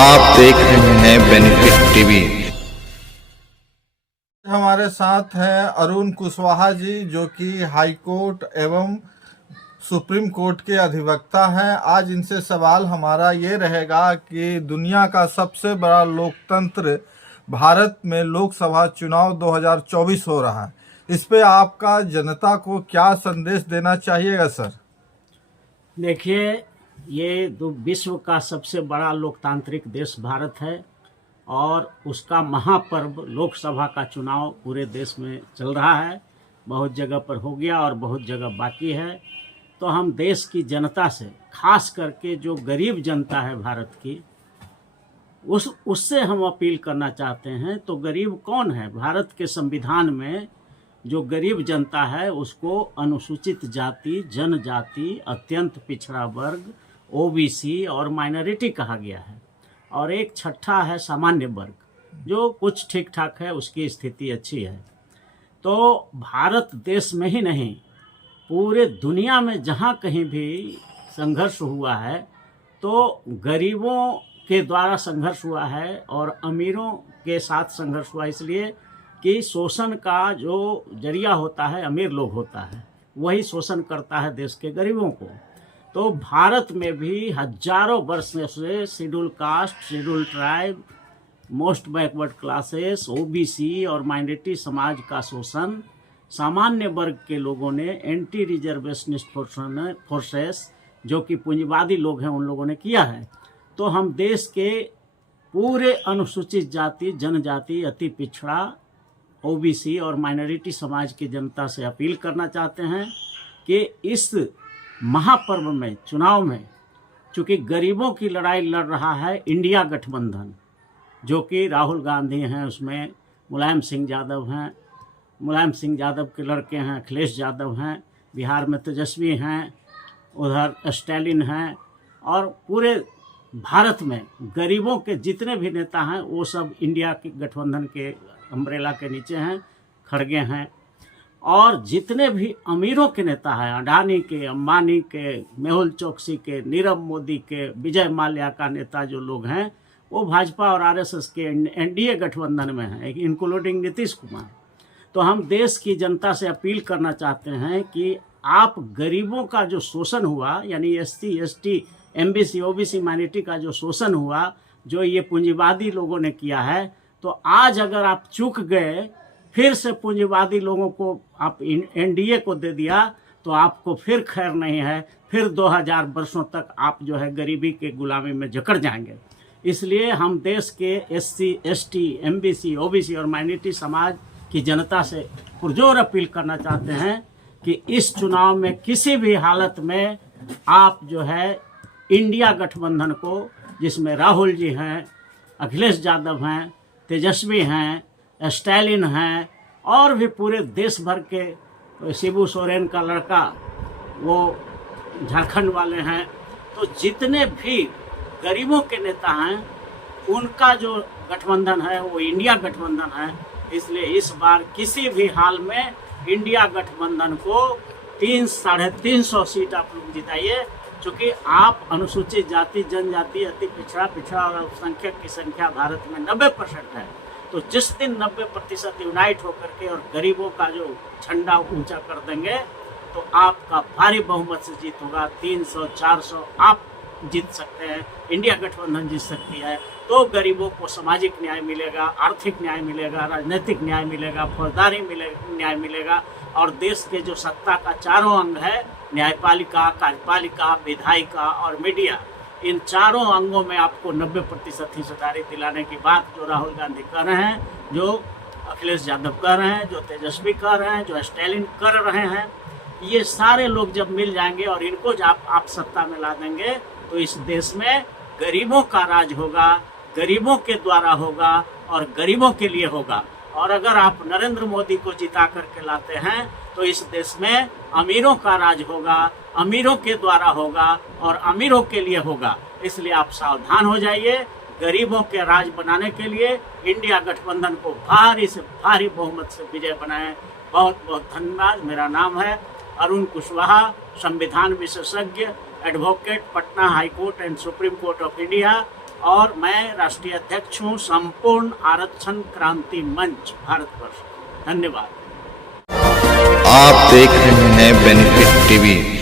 आप देख रहे हैं बेनिफिट टीवी। हमारे साथ हैं अरुण कुशवाहा जी, जो कि हाई कोर्ट एवं सुप्रीम कोर्ट के अधिवक्ता हैं। आज इनसे सवाल हमारा ये रहेगा कि दुनिया का सबसे बड़ा लोकतंत्र भारत में लोकसभा चुनाव 2024 हो रहा है, इस पे आपका जनता को क्या संदेश देना चाहिएगा सर? देखिए, ये विश्व का सबसे बड़ा लोकतांत्रिक देश भारत है और उसका महापर्व लोकसभा का चुनाव पूरे देश में चल रहा है। बहुत जगह पर हो गया और बहुत जगह बाकी है। तो हम देश की जनता से, खास करके जो गरीब जनता है भारत की, उससे हम अपील करना चाहते हैं। तो गरीब कौन है? भारत के संविधान में जो गरीब जनता है उसको अनुसूचित जाति, जनजाति, अत्यंत पिछड़ा वर्ग, ओबीसी और माइनॉरिटी कहा गया है। और एक छठा है सामान्य वर्ग, जो कुछ ठीक ठाक है, उसकी स्थिति अच्छी है। तो भारत देश में ही नहीं, पूरे दुनिया में जहाँ कहीं भी संघर्ष हुआ है तो गरीबों के द्वारा संघर्ष हुआ है और अमीरों के साथ संघर्ष हुआ, इसलिए कि शोषण का जो जरिया होता है अमीर लोग होता है, वही शोषण करता है देश के गरीबों को। तो भारत में भी हजारों वर्ष से schedule caste, schedule tribe, most backward classes, OBC और माइनॉरिटी समाज का शोषण सामान्य वर्ग के लोगों ने, एंटी रिजर्वेशनिस्ट फोर्सेस जो कि पूंजीवादी लोग हैं, उन लोगों ने किया है। तो हम देश के पूरे अनुसूचित जाति, जनजाति, अति पिछड़ा, ओबीसी और माइनॉरिटी समाज की जनता से अपील करना चाहते हैं कि इस महापर्व में, चुनाव में, चूँकि गरीबों की लड़ाई लड़ रहा है इंडिया गठबंधन, जो कि राहुल गांधी हैं, उसमें मुलायम सिंह यादव हैं, मुलायम सिंह यादव के लड़के हैं अखिलेश यादव हैं, बिहार में तेजस्वी हैं, उधर स्टैलिन हैं, और पूरे भारत में गरीबों के जितने भी नेता हैं वो सब इंडिया के गठबंधन के अम्ब्रेला के नीचे हैं, खड़गे हैं। और जितने भी अमीरों के नेता हैं, अडानी के, अंबानी के, मेहुल चोकसी के, नीरव मोदी के, विजय माल्या का नेता जो लोग हैं, वो भाजपा और आरएसएस के एनडीए गठबंधन में हैं, इंक्लूडिंग नीतीश कुमार। तो हम देश की जनता से अपील करना चाहते हैं कि आप गरीबों का जो शोषण हुआ, यानी SC, ST, MBC, OBC, minority का जो शोषण हुआ, जो ये पूंजीवादी लोगों ने किया है, तो आज अगर आप चूक गए, फिर से पूंजीवादी लोगों को आप एनडीए को दे दिया, तो आपको फिर खैर नहीं है, फिर 2000 वर्षों तक आप जो है गरीबी के गुलामी में जकड़ जाएंगे। इसलिए हम देश के एससी, एसटी, एमबीसी, ओबीसी और माइनॉरिटी समाज की जनता से पुरजोर अपील करना चाहते हैं कि इस चुनाव में किसी भी हालत में आप जो है इंडिया गठबंधन को, जिसमें राहुल जी हैं, अखिलेश यादव हैं, तेजस्वी हैं, स्टैलिन हैं, और भी पूरे देश भर के, शिबू सोरेन का लड़का वो झारखंड वाले हैं, तो जितने भी गरीबों के नेता हैं उनका जो गठबंधन है वो इंडिया गठबंधन है। इसलिए इस बार किसी भी हाल में इंडिया गठबंधन को 300-350 सीट आप लोग जिताइए, क्योंकि आप अनुसूचित जाति, जनजाति, अति पिछड़ा और अल्पसंख्यक की संख्या भारत में 90% है। तो जिस दिन 90% यूनाइट होकर के और गरीबों का जो झंडा ऊंचा कर देंगे, तो आपका भारी बहुमत से जीत होगा। 300-400 आप जीत सकते हैं, इंडिया गठबंधन जीत सकती है। तो गरीबों को सामाजिक न्याय मिलेगा, आर्थिक न्याय मिलेगा, राजनीतिक न्याय मिलेगा, फौजदारी न्याय मिलेगा, और देश के जो सत्ता का चारों अंग है, न्यायपालिका, कार्यपालिका, विधायिका और मीडिया, इन चारों अंगों में आपको 90% हिस्सेदारी दिलाने की बात जो राहुल गांधी कर रहे हैं, जो अखिलेश यादव कर रहे हैं, जो तेजस्वी कर रहे हैं, जो स्टैलिन कर रहे हैं, ये सारे लोग जब मिल जाएंगे और इनको जब आप सत्ता में ला देंगे, तो इस देश में गरीबों का राज होगा, गरीबों के द्वारा होगा और गरीबों के लिए होगा। और अगर आप नरेंद्र मोदी को जिता करके लाते हैं, तो इस देश में अमीरों का राज होगा, अमीरों के द्वारा होगा और अमीरों के लिए होगा। इसलिए आप सावधान हो जाइए। गरीबों के राज बनाने के लिए इंडिया गठबंधन को भारी से भारी बहुमत से विजय बनाएं। बहुत बहुत धन्यवाद। मेरा नाम है अरुण कुशवाहा, संविधान विशेषज्ञ, advocate, Patna high court and supreme court of India, और मैं राष्ट्रीय अध्यक्ष हूँ संपूर्ण आरक्षण क्रांति मंच भारतवर्ष। धन्यवाद। आप देख रहे हैं बेनिफिट टीवी।